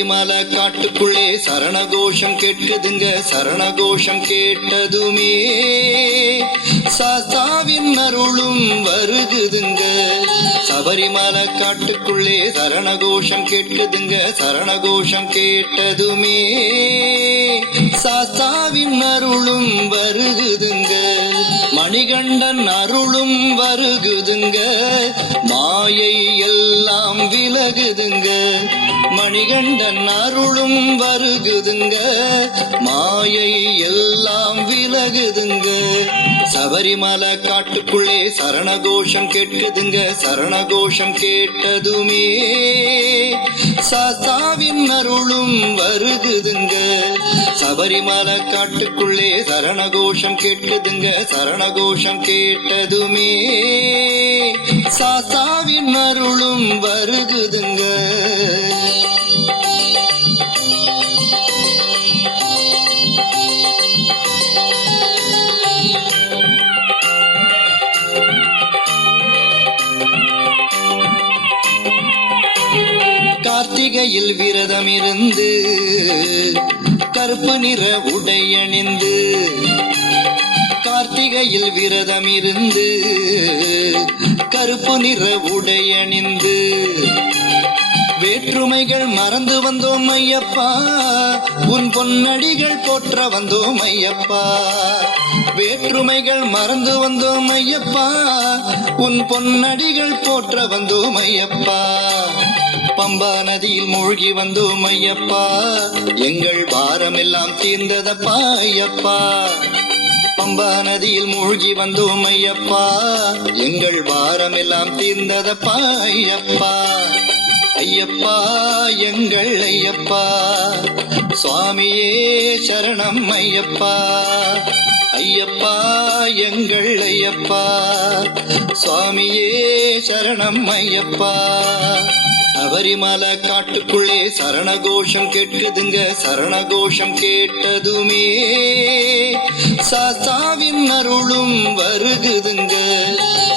சபரிமலை காட்டுக்குள்ளே சரணகோஷம் கேட்குதுங்க சரணகோஷம் கேட்டதுமே. சாஸ்தாவின் அருளும் வருகுதுங்க. சபரிமலை காட்டுக்குள்ளே சரணகோஷம் கேட்குதுங்க சரணகோஷம் கேட்டதுமே. சாஸ்தாவின் அருளும் வருகுதுங்க. மணிகண்டன் அருளும் வருகுதுங்க. மாயை எல்லாம் விலகுதுங்க. மணிகண்டன் அருளும் வருகுதுங்க. மாயை எல்லாம் விலகுதுங்க. சபரிமலை காட்டுக்குள்ளே சரணகோஷம் கேட்குதுங்க. சரணகோஷம் கேட்டதுமே சாஸ்தாவின் அருளும் வருகுதுங்க. சபரிமல காட்டுக்குள்ளே சரணகோஷம் கேட்குதுங்க. சரணகோஷம் கேட்டதுமே சாசாவின் அருளும் வருகுதுங்க. கார்த்திகையில் விரதம் இருந்து கருப்பு நிற உடையணிந்து கார்த்திகையில் விரதம் இருந்து கருப்பு நிற உடையணிந்து வேற்றுமைகள் மறந்து வந்தோம் ஐயப்பா உன் பொன்னடிகள் போற்ற வந்தோம் ஐயப்பா. வேற்றுமைகள் மறந்து வந்தோம் ஐயப்பா உன் பொன்னடிகள் போற்ற வந்தோம் ஐயப்பா. பம்பா நதியில் மூழ்கி வந்தோம் ஐயப்பா. எங்கள் பாரம் எல்லாம் தீர்ந்ததப்பா ஐயப்பா. பம்பா நதியில் மூழ்கி வந்தோம் ஐயப்பா. எங்கள் பாரம் எல்லாம் தீர்ந்ததப்பா ஐயப்பா. ஐயப்பா எங்கள் ஐயப்பா. சுவாமியே சரணம் ஐயப்பா. ஐயப்பா எங்கள் ஐயப்பா. சுவாமியே சரணம் ஐயப்பா. சபரிமலை காட்டுக்குள்ளே சரணகோஷம் கேட்குதுங்க. சரணகோஷம் கேட்டதுமே சாஸ்தாவின் அருளும் வருகுதுங்க.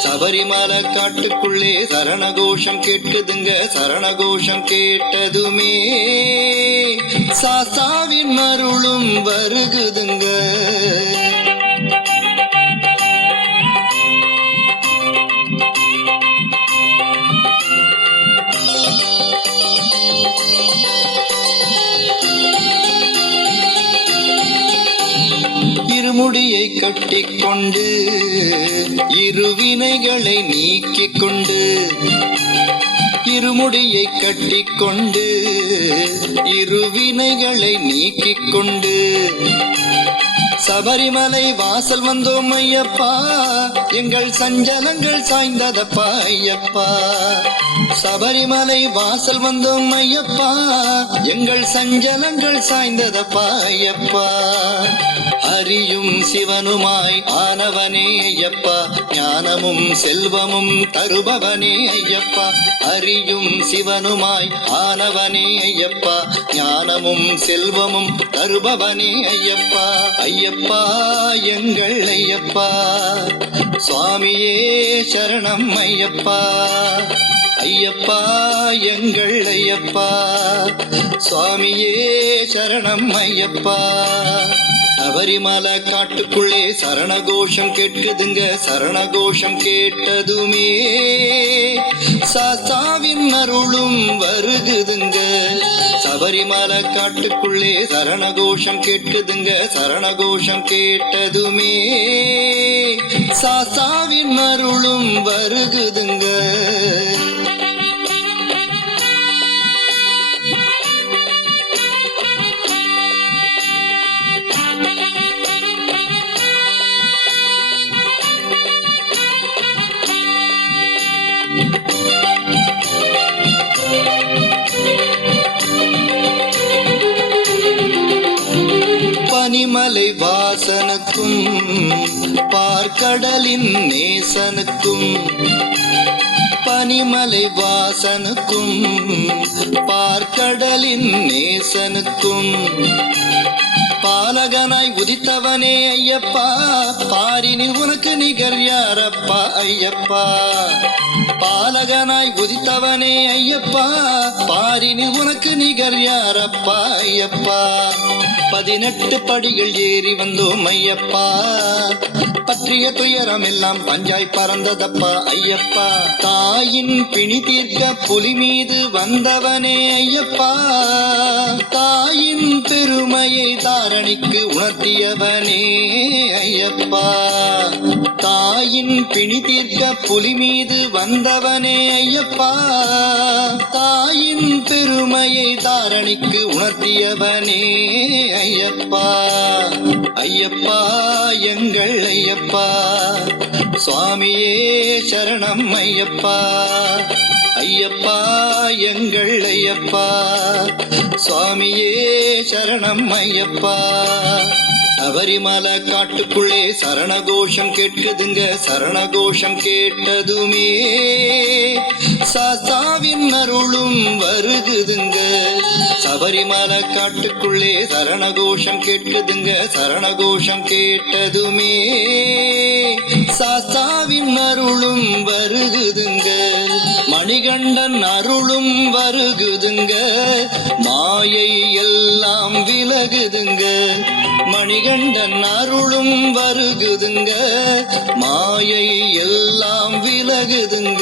சபரிமலை காட்டுக்குள்ளே சரணகோஷம் கேட்குதுங்க. சரணகோஷம் கேட்டதுமே சாஸ்தாவின் அருளும் வருகுதுங்க. இருமுடியை கட்டிக்கொண்டு இருவினைகளை நீக்கிக் கொண்டு இருமுடியை கட்டிக்கொண்டு இருவினைகளை நீக்கிக் கொண்டு சபரிமலை வாசல் வந்தோம் ஐயப்பா. எங்கள் சஞ்சலங்கள் சாய்ந்ததப்பா ஐயப்பா. சபரிமலை வாசல் வந்தோம் ஐயப்பா. எங்கள் சஞ்சலங்கள் சாய்ந்ததப்பா ஐயப்பா. அறியும் சிவனுமாய் ஆனவனே ஐயப்பா ஞானமும் செல்வமும் தருபவனே ஐயப்பா. அறியும் சிவனுமாய் ஆனவனே ஐயப்பா ஞானமும் செல்வமும் தருபவனே ஐயப்பா. ஐயப்பா எங்கள் ஐயப்பா சுவாமியே சரணம் ஐயப்பா. ஐயப்பா எங்கள் ஐயப்பா சுவாமியே சரணம் ஐயப்பா. சபரிமலை காட்டுக்குள்ளே சரணகோஷம் கேட்குதுங்க. சரணகோஷம் கேட்டதுமே சாஸ்தாவின் அருளும் வருகுதுங்க. சபரிமலை காட்டுக்குள்ளே சரணகோஷம் கேட்குதுங்க. சரணகோஷம் கேட்டதுமே சாஸ்தாவின் அருளும் வருகுதுங்க. கடலின் நேசனுக்கும் பனிமலை வாசனுக்கும் பார்க்கடலின் நேசனுக்கும் பாலகனாய் உதித்தவனே ஐயப்பா. பாரினில் உனக்கு நிகர் யாரப்பா? ஐயப்பா. பாலகனாய் உதித்தவனே ஐயப்பா. பாரினில் உனக்கு நிகர் யாரப்பா? ஐயப்பா. பதினெட்டு படிகள் ஏறி வந்தோம் ஐயப்பா. பற்றிய துயரம் எல்லாம் பஞ்சாய் பறந்ததப்பா? ஐயப்பா. தாயின் பிணி தீர்க்க புலி மீது வந்தவனே ஐயப்பா. தாயின் பெருமையை தாரணிக்கு உணர்த்தியவனே ஐயப்பா. தாயின் பிணி தீர்க்க புலி மீது வந்தவனே ஐயப்பா. தாயின் பெருமையை தாரணிக்கு உணர்த்தியவனே ஐயப்பா. ஐயப்பா எங்கள் ஐயப்பா. சுவாமியே சரணம் ஐயப்பா. ஐயப்பா எங்கள் ஐயப்பா சுவாமியே சரணம் ஐயப்பா. சபரிமலை காட்டுக்குள்ளே சரணகோஷம் கேட்குதுங்க சரணகோஷம் கேட்டதுமே சாசாவின் அருளும் வருகுதுங்க. சபரிமலை காட்டுக்குள்ளே சரணகோஷம் கேட்குதுங்க சரணகோஷம் கேட்டதுமே சாசாவின் அருளும் வருகுதுங்க. மணிகண்டன் அருளும் வருகுதுங்க. மாயை எல்லாம் விலகுதுங்க. மணிகண்டன் அருளும் வருகுதுங்க. மாயை எல்லாம் விலகுதுங்க.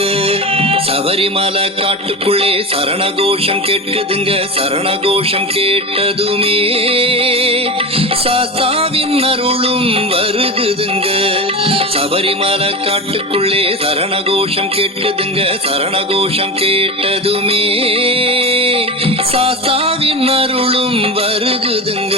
சபரிமலை காட்டுக்குள்ளே சரணகோஷம் கேட்குதுங்க. சரணகோஷம் கேட்டதுமே சாஸ்தாவின் அருளும் வருகுதுங்க. சபரிமலை காட்டுக்குள்ளே சரணகோஷம் கேட்குதுங்க சரணகோஷம் கேட்டதுமே. சாஸ்தாவின் அருளும் வருகுதுங்க